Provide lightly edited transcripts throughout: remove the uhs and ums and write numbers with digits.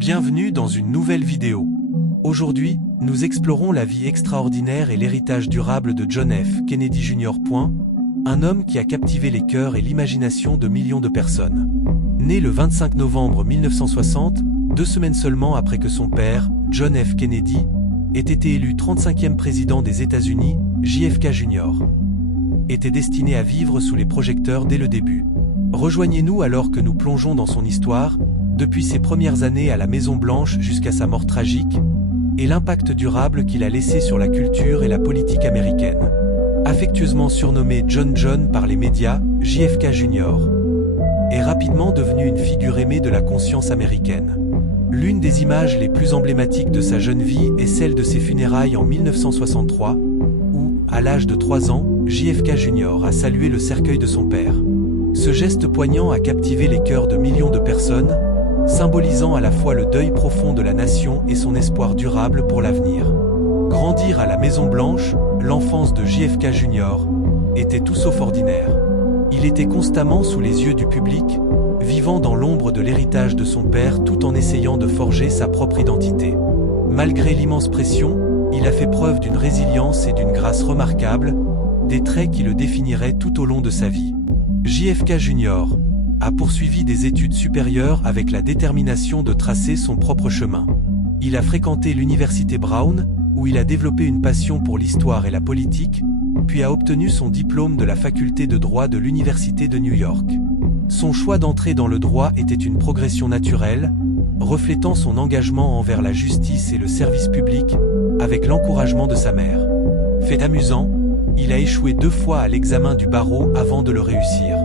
Bienvenue dans une nouvelle vidéo. Aujourd'hui, nous explorons la vie extraordinaire et l'héritage durable de John F. Kennedy Jr. Un homme qui a captivé les cœurs et l'imagination de millions de personnes. Né le 25 novembre 1960, 2 semaines seulement après que son père, John F. Kennedy, ait été élu 35e président des États-Unis, JFK Jr. était destiné à vivre sous les projecteurs dès le début. Rejoignez-nous alors que nous plongeons dans son histoire, depuis ses premières années à la Maison-Blanche jusqu'à sa mort tragique, et l'impact durable qu'il a laissé sur la culture et la politique américaine. Affectueusement surnommé John par les médias, JFK Jr. est rapidement devenu une figure aimée de la conscience américaine. L'une des images les plus emblématiques de sa jeune vie est celle de ses funérailles en 1963, où, à l'âge de 3 ans, JFK Jr. a salué le cercueil de son père. Ce geste poignant a captivé les cœurs de millions de personnes, symbolisant à la fois le deuil profond de la nation et son espoir durable pour l'avenir. Grandir à la Maison-Blanche, l'enfance de JFK Jr. était tout sauf ordinaire. Il était constamment sous les yeux du public, vivant dans l'ombre de l'héritage de son père tout en essayant de forger sa propre identité. Malgré l'immense pression, il a fait preuve d'une résilience et d'une grâce remarquables, des traits qui le définiraient tout au long de sa vie. JFK Jr. a poursuivi des études supérieures avec la détermination de tracer son propre chemin. Il a fréquenté l'université Brown, où il a développé une passion pour l'histoire et la politique, puis a obtenu son diplôme de la faculté de droit de l'université de New York. Son choix d'entrer dans le droit était une progression naturelle, reflétant son engagement envers la justice et le service public, avec l'encouragement de sa mère. Fait amusant, il a échoué 2 fois à l'examen du barreau avant de le réussir.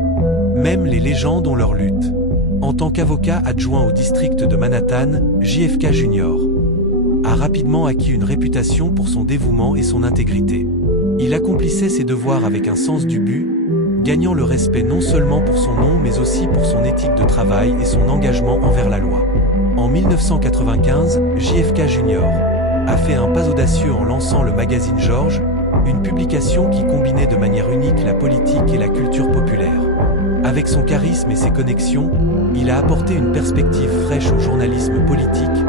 Même les légendes ont leur lutte. En tant qu'avocat adjoint au district de Manhattan, JFK Jr. a rapidement acquis une réputation pour son dévouement et son intégrité. Il accomplissait ses devoirs avec un sens du but, gagnant le respect non seulement pour son nom mais aussi pour son éthique de travail et son engagement envers la loi. En 1995, JFK Jr. a fait un pas audacieux en lançant le magazine George, une publication qui combinait de manière unique la politique et la culture populaire. Avec son charisme et ses connexions, il a apporté une perspective fraîche au journalisme politique,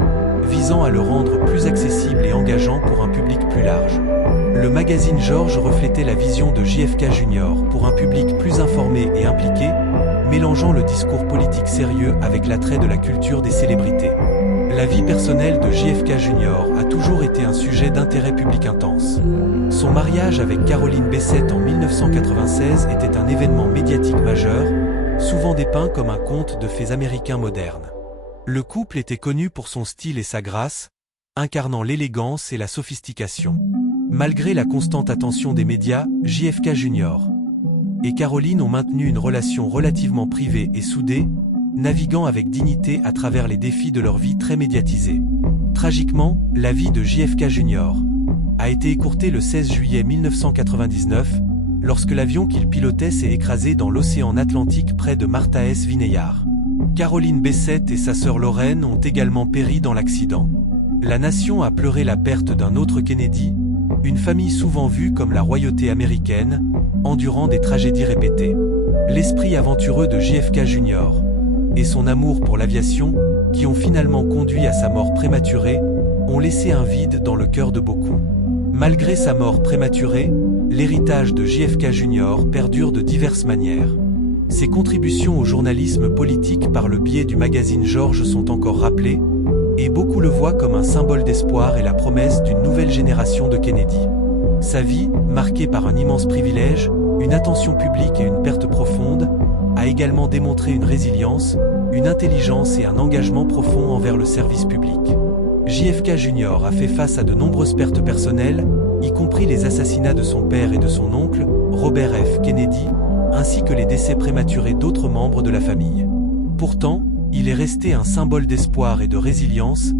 visant à le rendre plus accessible et engageant pour un public plus large. Le magazine George reflétait la vision de JFK Jr. pour un public plus informé et impliqué, mélangeant le discours politique sérieux avec l'attrait de la culture des célébrités. La vie personnelle de JFK Jr. a toujours été un sujet d'intérêt public intense. Son mariage avec Caroline Bessette en 1996 était un événement médiatique majeur, souvent dépeint comme un conte de fées américains modernes. Le couple était connu pour son style et sa grâce, incarnant l'élégance et la sophistication. Malgré la constante attention des médias, JFK Jr. et Caroline ont maintenu une relation relativement privée et soudée, naviguant avec dignité à travers les défis de leur vie très médiatisés. Tragiquement, la vie de JFK Jr. a été écourtée le 16 juillet 1999, lorsque l'avion qu'il pilotait s'est écrasé dans l'océan Atlantique près de Martha S. Vineyard. Caroline Bessette et sa sœur Lorraine ont également péri dans l'accident. La nation a pleuré la perte d'un autre Kennedy, une famille souvent vue comme la royauté américaine, endurant des tragédies répétées. L'esprit aventureux de JFK Jr. et son amour pour l'aviation, qui ont finalement conduit à sa mort prématurée, ont laissé un vide dans le cœur de beaucoup. Malgré sa mort prématurée, l'héritage de JFK Jr. perdure de diverses manières. Ses contributions au journalisme politique par le biais du magazine George sont encore rappelées, et beaucoup le voient comme un symbole d'espoir et la promesse d'une nouvelle génération de Kennedy. Sa vie, marquée par un immense privilège, une attention publique et une perte profonde, a également démontré une résilience, une intelligence et un engagement profond envers le service public. JFK Jr. a fait face à de nombreuses pertes personnelles, y compris les assassinats de son père et de son oncle, Robert F. Kennedy, ainsi que les décès prématurés d'autres membres de la famille. Pourtant, il est resté un symbole d'espoir et de résilience,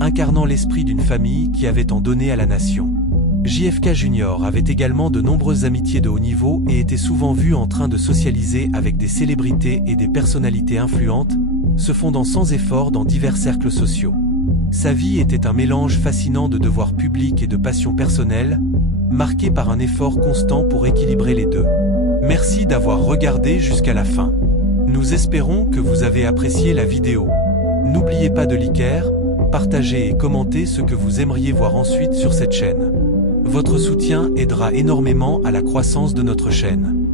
incarnant l'esprit d'une famille qui avait tant donné à la nation. JFK Jr. avait également de nombreuses amitiés de haut niveau et était souvent vu en train de socialiser avec des célébrités et des personnalités influentes, se fondant sans effort dans divers cercles sociaux. Sa vie était un mélange fascinant de devoirs publics et de passions personnelles, marqué par un effort constant pour équilibrer les deux. Merci d'avoir regardé jusqu'à la fin. Nous espérons que vous avez apprécié la vidéo. N'oubliez pas de liker, partager et commenter ce que vous aimeriez voir ensuite sur cette chaîne. Votre soutien aidera énormément à la croissance de notre chaîne.